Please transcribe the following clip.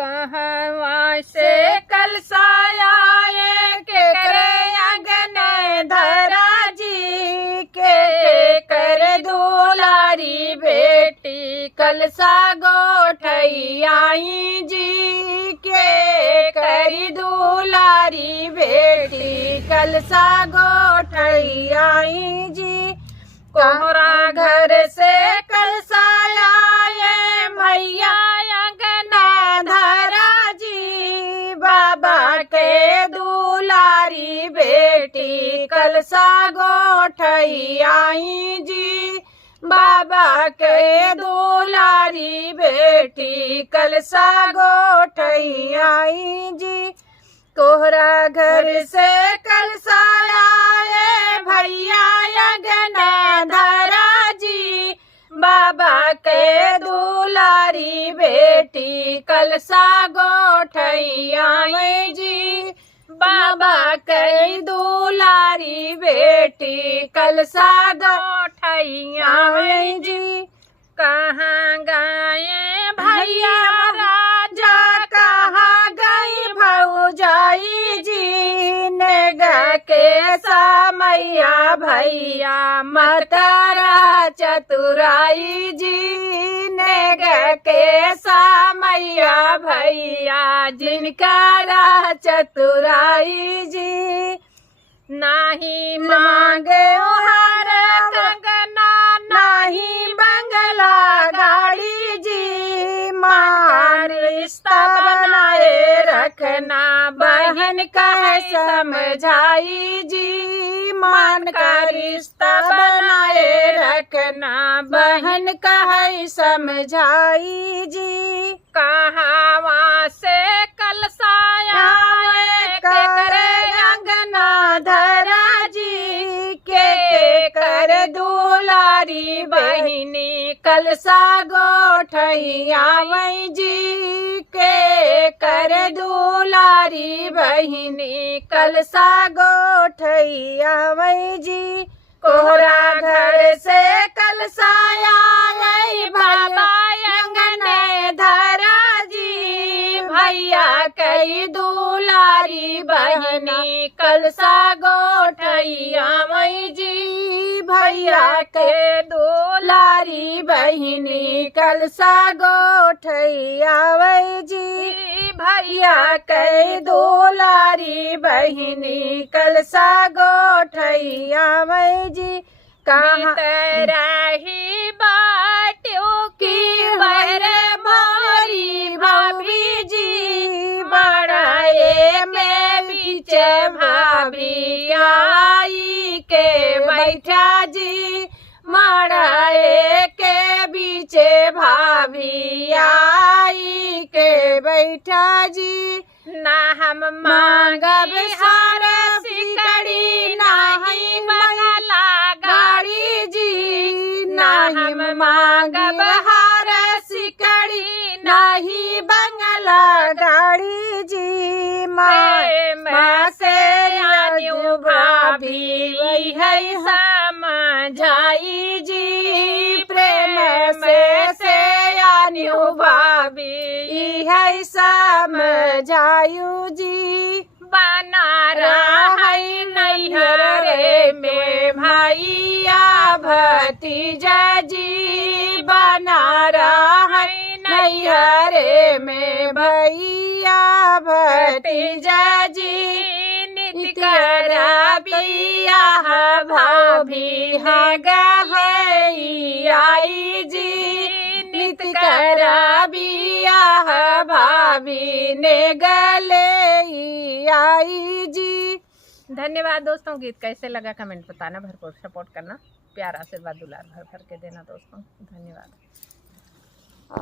कहवा से कलसाया के करे अगन धरा जी के कर दुलारी बेटी कलसा गोठई आई जी के करी दुलारी बेटी कलसा गोठई आई जी। कोहरा घर से कलसाया ये भैया अंगना धरा जी बाबा के दुलारी बेटी कलसा गोठई आई जी बाबा के दुलारी बेटी कलसा गोठई आई जी। कोहरा घर से कलसाया ये भैया अंगना धरा जी बाबा के दुलारी बेटी कलसा गोठई आई जी बाबा के दुलारी बेटी कलसा गोठई आई जी। कहाँ गए भैया राजा कहाँ गई भौजाई जी नेग के समैया भैया मतरा चतुराई जी नेग के समैया भैया जिनका चतुराई जी। नाही मांगे हर कंगना नाही बंगला गाड़ी जी मां रिश्ता बनाए रखना बहन का समझाई जी मान का रिश्ता बनाए रखना बहन का समझाई जी। कहावा से कलसाया के करे अंगना धरा जी के कर दुलारी बहिनी कलसा गोठई आवई जी के कर दुलारी बहिनी कलसा गोठई आवई जी। कोहरा घर से कलसाया बाबा अंगने धरा जी भैया कई दुलारी बहनी कलसा गोठई आवई जी भैया के दुलारी बहनी कलसा गोठई आवई जी भैया के दुलारी बहनी कलसा गोठई आवई जी। कहाँ रही बाटों की बर भारी भाभी जी बड़ाए में बीच भाभी आई के बैठा जी मड़ाए के बीच भाभी आई के बैठा जी। ना हम मांगब हार सिकड़ी नाही बंगला गाड़ी जी ना हम मांगब हार सिकड़ी नाही बंगला गाड़ी जी माँ से भाभी वही है समझाई जी प्रेम से आन्यू भाभी है समझायू जी। बना रहा नैहरे में भैया भतीजा जी बना रहा नैहरे में भैया भतीजा जी नित करा बियाह भाभी है आई जी नित करा बियाह भाभी ने गले आई जी। धन्यवाद दोस्तों। गीत कैसे लगा कमेंट बताना भरपूर सपोर्ट करना प्यार आशीर्वाद दुलार भर भर के देना दोस्तों। धन्यवाद।